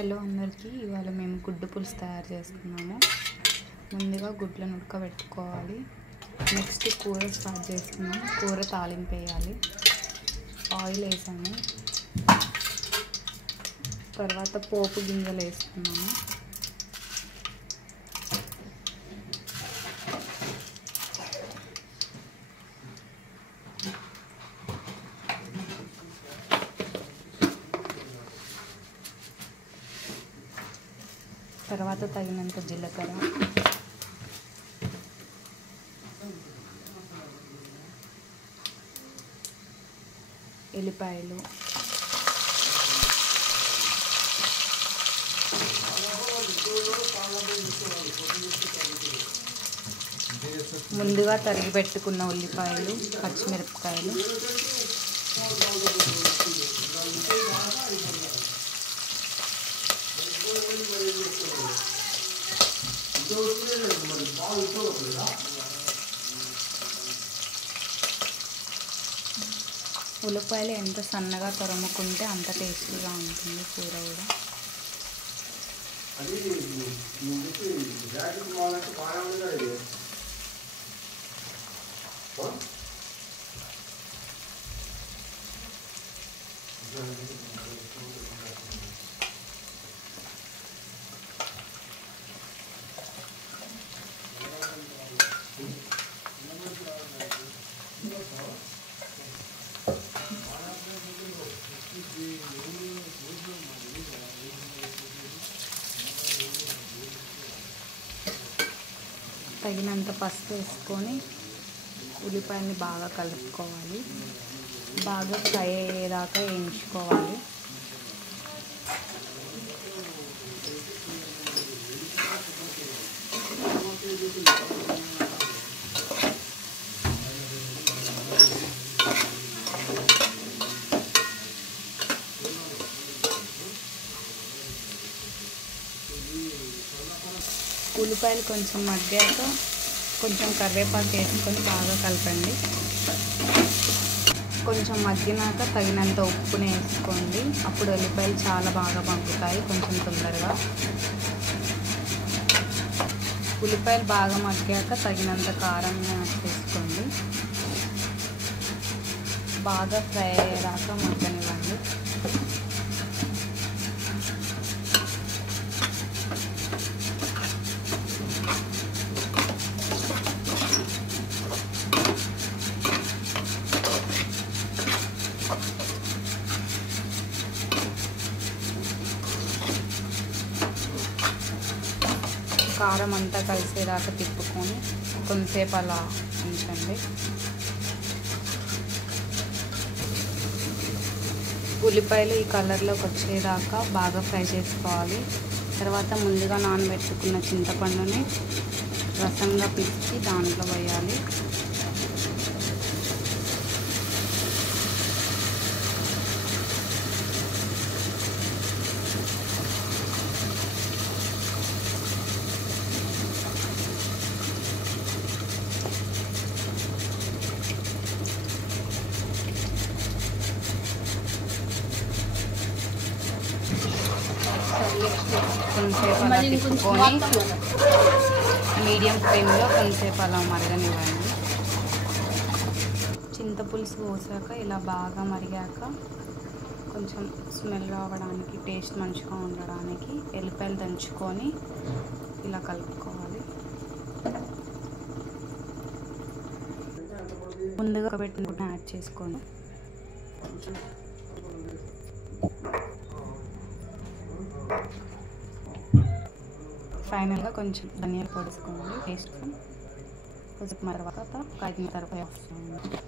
Hello అందరికీ, ఇవాళ మేము గుడ్డు పులుసు తయారు చేసుకున్నాము. ముందుగా గుడ్లను ఉడకబెట్టుకోవాలి. నెక్స్ట్ కూర స్టార్ట్ చేస్తున్నాము. కూర తాలింపు వేయాలి. ఆయిల్ వేసాము, తర్వాత పోపు గింజలు వేసుకున్నాము. తర్వాత తగినంత జీలకర్ర, ఎల్లిపాయలు, ముందుగా తరిగి పెట్టుకున్న ఉల్లిపాయలు, పచ్చిమిరపకాయలు, ఉల్లిపాయలు ఎంత సన్నగా తరుముకుంటే అంత టేస్టీగా ఉంటుంది కూర కూడా. తగినంత పసుపు వేసుకొని ఉల్లిపాయని బాగా కలుపుకోవాలి. బాగా ఫ్రై అయ్యేదాకా వేయించుకోవాలి. ఉల్లిపాయలు కొంచెం మగ్గాక కొంచెం కరివేపాకు వేసుకొని బాగా కలపండి. కొంచెం మగ్గినాక తగినంత ఉప్పుని వేసుకోండి. అప్పుడు ఉల్లిపాయలు చాలా బాగా మగ్గుతాయి కొంచెం తొందరగా. ఉల్లిపాయలు బాగా మగ్గాక తగినంత కారం వేసుకోండి. బాగా ఫ్రై అయ్యేదాకా మగ్గనివ్వండి. కారం అంతా కలిసేదాకా తిప్పుకొని కొంతసేపు అలా ఉంచండి. ఉల్లిపాయలు ఈ కలర్లోకి వచ్చేదాకా బాగా ఫ్రై చేసుకోవాలి. తర్వాత ముందుగా నానబెట్టుకున్న చింతపండుని రసంగా పిసికి దాంట్లో వేయాలి. కొంచెంసేపు అలా తిప్పుకొని మీడియం ఫ్లేమ్లో కొంచెంసేపు అలా మరగనివ్వండి. చింతపులుసు పోసాక ఇలా బాగా మరిగాక కొంచెం స్మెల్ రావడానికి, టేస్ట్ మంచిగా ఉండడానికి ఎల్లిపాయలు దంచుకొని ఇలా కలుపుకోవాలి. ముందుగా పెట్టిన యాడ్ చేసుకోండి. ఫైనల్గా కొంచెం ధనియాల పొడి వేసుకోండి టేస్ట్. కొంచెం తర్వాత కాగిన తర్వాత ఆఫ్ చేయండి.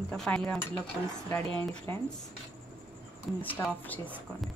ఇంకా ఫైనల్గా ఇంట్లో కొంచెం రెడీ అయింది ఫ్రెండ్స్. స్టవ్ ఆఫ్ చేసుకోండి.